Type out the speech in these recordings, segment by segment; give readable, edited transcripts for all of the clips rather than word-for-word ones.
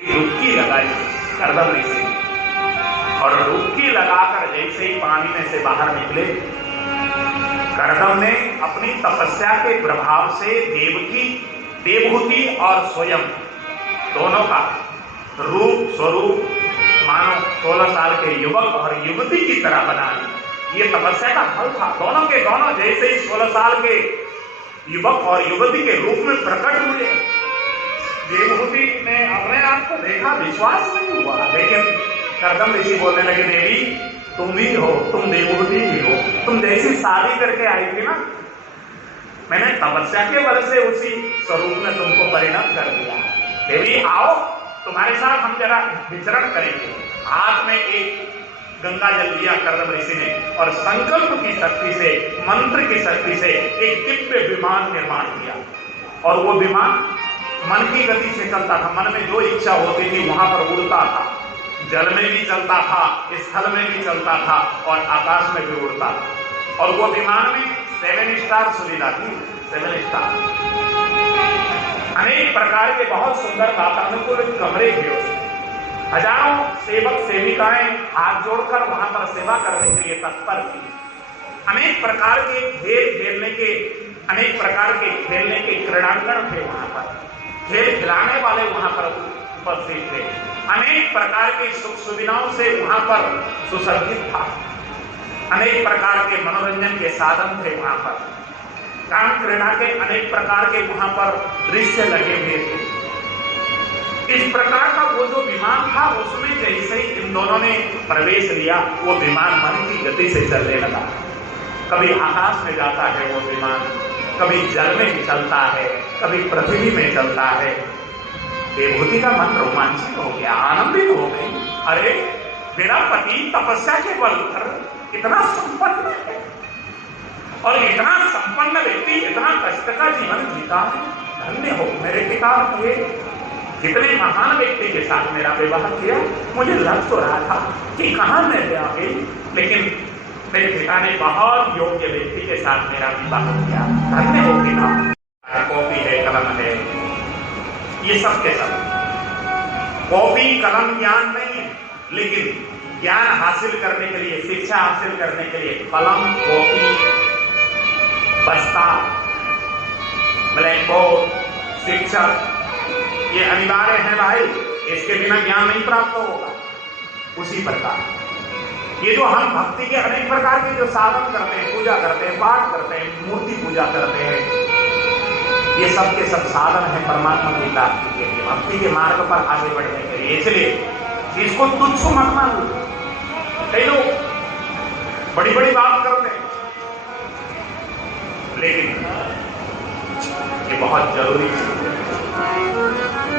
डुबकी लगाई कर्दम ऋषि, और डुबकी लगाकर जैसे ही पानी में से बाहर निकले, कर्दम ने अपनी तपस्या के प्रभाव से देवहूति और स्वयं दोनों का रूप स्वरूप मानो 16 साल के युवक और युवती की तरह बना ली। ये तपस्या का फल था। दोनों के दोनों जैसे ही 16 साल के युवक और युवती के रूप में प्रकट हुए, देवहूति ने अपने आप को देखा, विश्वास नहीं हुआ। लेकिन कर्दम ऋषि बोलने लगे, देवी तुम भी हो, तुम देवहूति भी हो, तुम जैसी शादी करके आई थी ना, मैंने तपस्या के बल से उसी स्वरूप में तुमको परिणत कर दिया। देवी आओ, तुम्हारे साथ हम जरा विचरण करेंगे। हाथ में एक गंगा जल लिया कर्दम ऋषि ने, और संकल्प की शक्ति से, मंत्र की शक्ति से एक दिव्य विमान निर्माण किया। और वो विमान मन की गति से चलता था। मन में जो इच्छा होती थी वहां पर उड़ता था। जल में भी चलता था, स्थल में भी चलता था, और आकाश में भी उड़ता था। और वो विमान में 7 स्टार सुविधा थी। 7 स्टार, अनेक प्रकार के बहुत सुंदर वातानुकूल कमरे थे उसमें। हजारों सेवक सेविकाएं हाथ जोड़कर वहां पर सेवा करने के लिए तत्पर थी। अनेक प्रकार के अनेक प्रकार के खेलने के क्रीड़ांगण थे वहां पर। खेल खिलाने वाले वहां पर उपस्थित थे। अनेक प्रकार की सुख सुविधाओं से वहां पर सुसज्जित था। अनेक प्रकार के मनोरंजन के साधन थे वहां पर। काम क्रीड़ा के अनेक प्रकार के वहां पर दृश्य लगे हुए थे। इस प्रकार का वो जो विमान था, उसमें जैसे ही इन दोनों ने प्रवेश लिया, वो विमान मन की गति से चलने लगा। कभी आकाश में जाता है वो विमान, कभी जल में भी चलता है, कभी पृथ्वी में चलता है। देवहूति का मन रोमांचित हो गया, आनंदित हो गई। अरे मेरा पति तपस्या के बल पर इतना संपन्न है, और इतना संपन्न व्यक्ति इतना कष्ट का जीवन जीता है। धन्य हो मेरे पिता, ये कितने महान व्यक्ति के साथ मेरा विवाह किया। मुझे लग तो रहा था कि कहां मैं ब्याह गई, लेकिन मेरे पिता ने बहुत योग्य व्यक्ति के साथ मेरा विवाह किया। धन्य हो पिता। कॉपी है, कलम है, ये सब के सब। कॉपी कलम ज्ञान नहीं है, लेकिन ज्ञान हासिल करने के लिए, शिक्षा हासिल करने के लिए कलम, कॉपी, बस्ता, ब्लैक बोर्ड, शिक्षक, ये अनिवार्य है भाई। इसके बिना ज्ञान नहीं प्राप्त होगा। उसी प्रकार ये जो हम भक्ति के अनेक प्रकार के जो साधन करते हैं, पूजा करते हैं, पाठ करते हैं, मूर्ति पूजा करते हैं, ये सब के सब साधन है परमात्मा की प्राप्ति के लिए, भक्ति के मार्ग पर आगे बढ़ने के लिए। इसलिए इसको तुच्छ मत मान लो। कई लोग बड़ी बड़ी बात करते हैं, लेकिन ये बहुत जरूरी चीज है,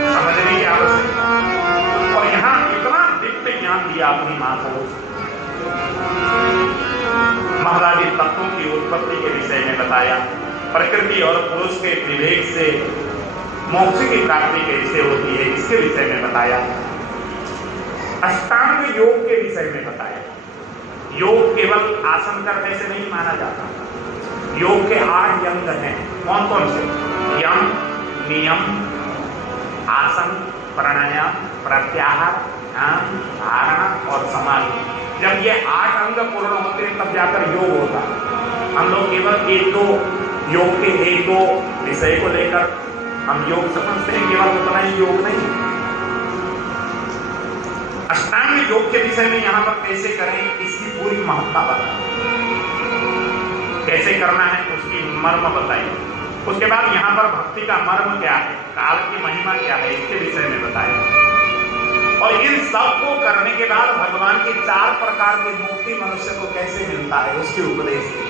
समझने की आवश्यकता। और यहाँ इतना दिव्य ज्ञान दिया अपनी मां को। महाराजी तत्वों की उत्पत्ति के विषय में बताया, प्रकृति और पुरुष के विवेक से मोक्ष की प्राप्ति कैसे होती है इसके विषय में बताया। अष्टांग योग के विषय में बताया। योग केवल आसन करने से नहीं माना जाता। योग के 8 अंग हैं। कौन कौन से? यम, नियम, आसन, प्राणायाम, प्रत्याहार, ध्यान, धारणा और समाधि। जब ये 8 अंग पूर्ण होते हैं तब जाकर योग होता है। हम लोग केवल योग के 1-2 विषय को लेकर हम योग समझते हैं, केवल उतना ही योग नहीं। अष्टांग योग के विषय में यहाँ पर कैसे करें इसकी पूरी महत्ता बताई, कैसे करना है उसकी मर्म बताई। उसके बाद यहाँ पर भक्ति का मर्म क्या है, काल की महिमा क्या है, इसके विषय में बताया। और इन सब को करने के बाद भगवान की 4 प्रकार की मुक्ति मनुष्य को कैसे मिलता है उसकी उपदेश दी।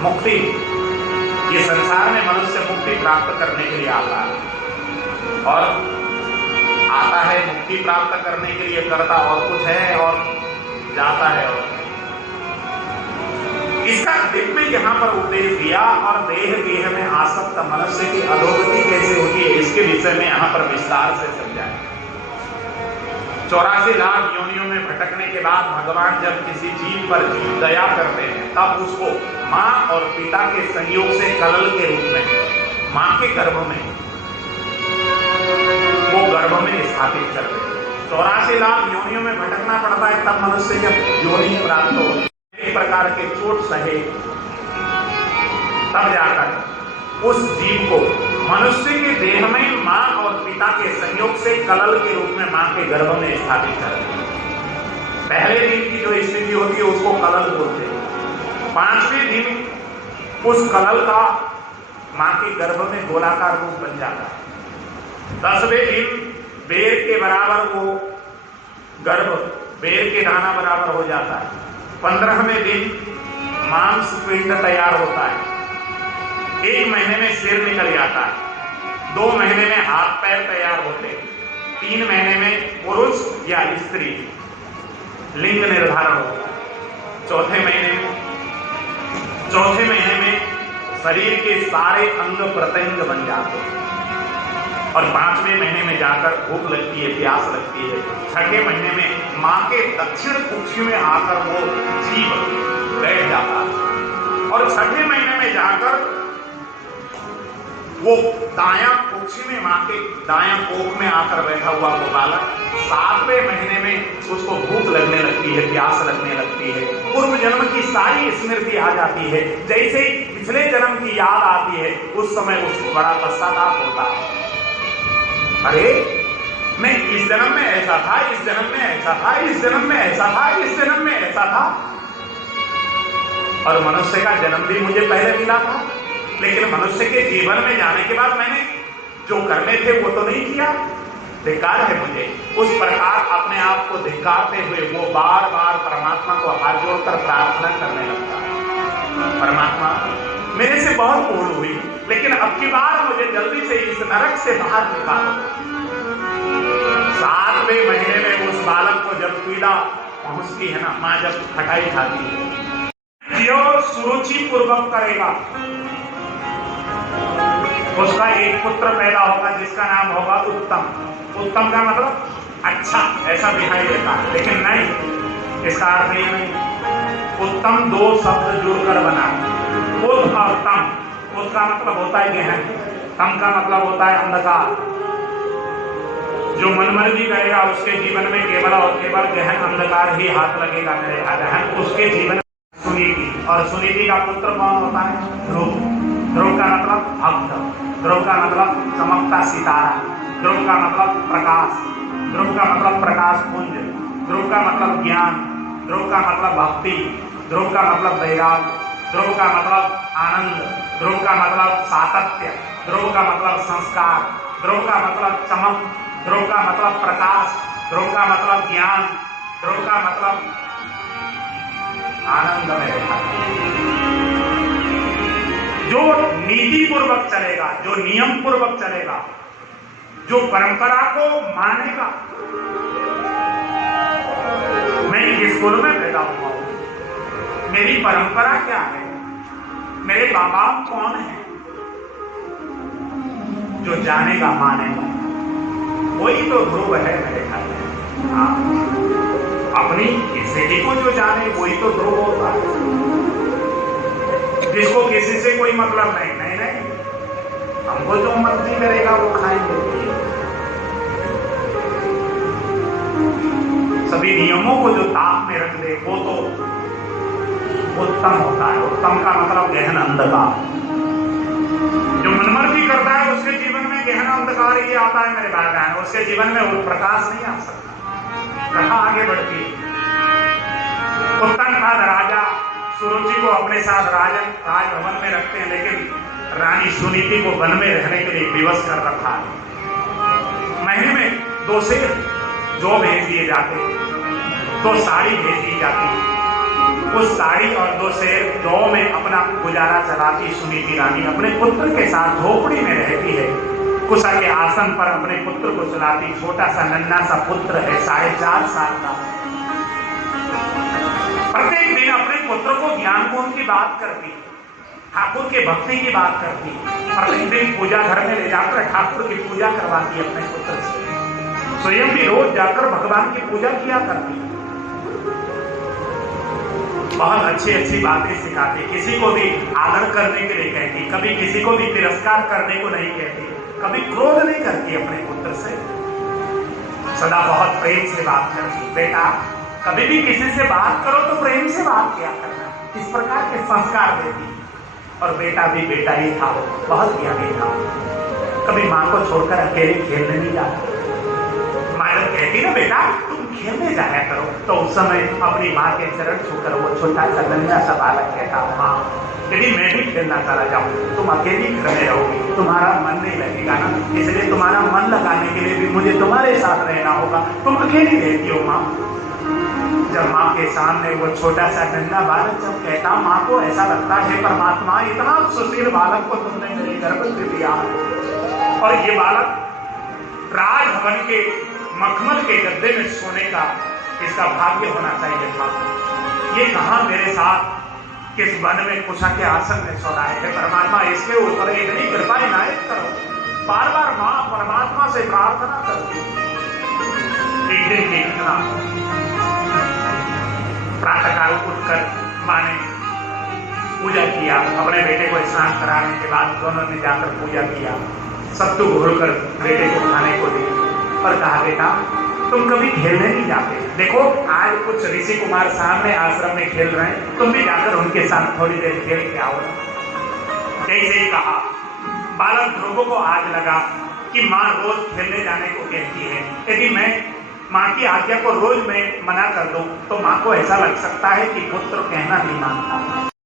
मुक्ति, ये संसार में मनुष्य मुक्ति प्राप्त करने के लिए आता है, और आता है मुक्ति प्राप्त करने के लिए, करता और कुछ है और जाता है और इसका दिव्य यहाँ पर उपदेश दिया। और देह में आसक्त मनुष्य की अधोगति कैसे होती है इसके विषय में यहाँ पर विस्तार से समझाया। 84 लाख योनियों में भटकने के बाद भगवान जब किसी जीव पर दया करते हैं तब उसको माँ और पिता के संयोग से कलल के रूप में माँ के गर्भ में, वो गर्भ स्थापित कर दे। 84 लाख योनियों में भटकना पड़ता है तब मनुष्य जब योनि प्राप्त हो, एक प्रकार के चोट सहे, तब जाकर उस जीव को मनुष्य के देह में मां और पिता के संयोग से कलल के रूप में मां के गर्भ में स्थापित कर दे। पहले दिन की जो स्थिति होती है उसको कलल बोलते हैं। 5वें दिन उस कलल का मां के गर्भ में गोलाकार रूप बन जाता है। 10वें दिन बेर के बराबर वो गर्भ बेर के दाना बराबर हो जाता है। 15वें दिन मांस पिंड तैयार होता है। 1 महीने में सिर निकल जाता है। 2 महीने में हाथ पैर तैयार होते हैं। 3 महीने में पुरुष या स्त्री लिंग निर्धारण होता है। चौथे महीने में शरीर के सारे अंग प्रत्यंग बन जाते हैं और 5वें महीने में जाकर भूख लगती है, प्यास लगती है। 6ठे महीने में मां के दक्षिण कुक्षी में आकर वो जीव बैठ जाता है और 6ठे महीने में जाकर वो दायां कुक्षी में मां के दायां कोख में आकर बैठा हुआ वो बालक 7वें महीने में उसको भूख लगने लगती है, प्यास लगने लगती है, पूर्व जन्म की सारी स्मृति आ जाती है। जैसे पिछले जन्म की याद आती है उस समय उसको बड़ा पश्चाताप होता है। अरे मैं इस जन्म में ऐसा था, इस जन्म में ऐसा था, इस जन्म में ऐसा था, इस जन्म में ऐसा था, और मनुष्य का जन्म भी मुझे पहले मिला था, लेकिन मनुष्य के जीवन में जाने के बाद मैंने जो करने थे वो तो नहीं किया, धिक्कार है मुझे। उस प्रकार अपने आप को धिक्कारते हुए वो बार बार परमात्मा को हाथ जोड़कर प्रार्थना करने लगता है। परमात्मा मेरे से बहुत भूल हुई, लेकिन अब की बार मुझे जल्दी से इस नरक से बाहर निकालो। 7वें महीने में उस बालक को जब पीड़ा पहुंचती है ना, मां जब खटाई खाती है, जो सुरुचि पूर्वक करेगा उसका एक पुत्र पैदा होगा जिसका नाम होगा उत्तम। उत्तम का मतलब अच्छा, ऐसा दिखाई देता है, लेकिन नहीं, इसका अर्थ ये नहीं। उत्तम 2 शब्द जुड़कर बना, उत और तम। उत का मतलब होता है गहन, तम का मतलब होता है अंधकार। जो मनमर्जी करेगा उसके जीवन में केवल और केवल गहन अंधकार ही हाथ लगेगा, करेगा गहन उसके जीवन में। सुनीति, और सुनीति का पुत्र कौन होता है? ध्रुव। ध्रुव का मतलब भक्त, ध्रुव का मतलब चमकता सितारा, ध्रुव का मतलब प्रकाश, ध्रुव का मतलब प्रकाश पुंज, ध्रुव का मतलब ज्ञान, ध्रुव का मतलब भक्ति, ध्रुव का मतलब वैराग, ध्रुव का मतलब आनंद, ध्रुव का मतलब सातत्य, ध्रुव का मतलब संस्कार, ध्रुव का मतलब चमक, ध्रुव का मतलब प्रकाश, ध्रुव का मतलब ज्ञान, ध्रुव का मतलब आनंद में रहता है। जो नीति पूर्वक चलेगा, जो नियम पूर्वक चलेगा, जो परंपरा को मानेगा। मैं किस कुल में पैदा हुआ हूं, मेरी परंपरा क्या है, मेरे माँ बाप कौन है, जो जानेगा मानेगा वही तो ध्रुव है मेरे ख्याल में। हाँ, अपनी स्थिति को जो जाने वही तो ध्रुव होता है। जिसको किसी से कोई मतलब नहीं, नहीं नहीं, हमको जो मर्जी करेगा वो खाएंगे। सभी नियमों को जो ताक में रख दे वो तो उत्तम होता है। उत्तम का मतलब गहन अंधकार। जो मनमर्जी करता है उसके जीवन में गहन अंधकार ही आता है मेरे भाई बहन, उसके जीवन में वो प्रकाश नहीं आ सकता। कथा आगे बढ़ती है। उत्तम का राजा सुरुचि को अपने साथ राजभवन में रखते हैं, लेकिन रानी सुनीति को वन में रहने के लिए विवश कर रखा है। महीने में 2 शेर जो भेज दिए जाते, 2 साड़ी भेज दी जाती। उस साड़ी और 2 शेर जौ में अपना गुजारा चलाती सुनीति रानी अपने पुत्र के साथ झोपड़ी में रहती है। कुशा के आसन पर अपने पुत्र को सुलाती। छोटा सा नन्हा सा पुत्र है, 4.5 साल का। प्रत्येक दिन अपने पुत्र को ज्ञान गुण की बात करती, ठाकुर के भक्ति की बात करती। प्रत्येक दिन पूजा घर में ले जाकर ठाकुर की पूजा करवाती अपने पुत्र से। स्वयं भी रोज जाकर भगवान की पूजा किया करती। बहुत अच्छी अच्छी बातें सिखाती, किसी को भी आदर करने के लिए कहती, कभी किसी को भी तिरस्कार करने को नहीं कहती, कभी क्रोध नहीं करती अपने पुत्र से। सदा बहुत प्रेम से बात करती, बेटा कभी भी किसी से बात करो तो प्रेम से बात किया करना, इस प्रकार के संस्कार देती। और बेटा भी बेटा ही था, बहुत ज्ञानी था, कभी माँ को छोड़कर अकेले खेलने नहीं जाता। माँ कहती ना बेटा तुम खेलने जाया करो, तो उस समय अपनी माँ के चरण छूकर वो छोटा सा नन्हा सा बालक कहता, माँ यदि मैं भी खेलना चला जाऊँ तुम अकेली घर में रहोगी, तुम्हारा मन नहीं लगेगा ना, इसलिए तुम्हारा मन लगाने के लिए भी मुझे तुम्हारे साथ रहना होगा, तुम अकेली रहती हो माँ। जब माँ के सामने वो छोटा सा नन्हा बालक जब कहता, माँ को ऐसा लगता है परमात्मा इतना सुशील बालक को तुमने मेरे गर्भ से दिया, और ये बालक राजभवन के मखमल के गद्दे में सोने का इसका भाग्य होना चाहिए था, ये कहां मेरे साथ किस वन में कुशा के आसन में सो रहा है। परमात्मा इसके ऊपर इतनी कृपा इनायत करो। बार बार माँ परमात्मा से प्रार्थना करती। एक दिन की घटना, प्रातःकाल उठकर माँ ने पूजा किया, अपने बेटे को स्नान कराने के बाद दोनों ने जाकर पूजा किया, सत्तू घोलकर बेटे को खाने को दी और कहा, बेटा तुम कभी खेलने नहीं जाते, देखो आज कुछ ऋषि कुमार सामने आश्रम में खेल रहे हैं, तुम भी जाकर उनके साथ थोड़ी देर खेल के आओ। जैसे ही कहा, बालक ध्रुव को आज लगा कि माँ रोज खेलने जाने को कहती है, यदि मैं माँ की आज्ञा को रोज मैं मना कर दूं तो माँ को ऐसा लग सकता है कि पुत्र कहना नहीं मानता।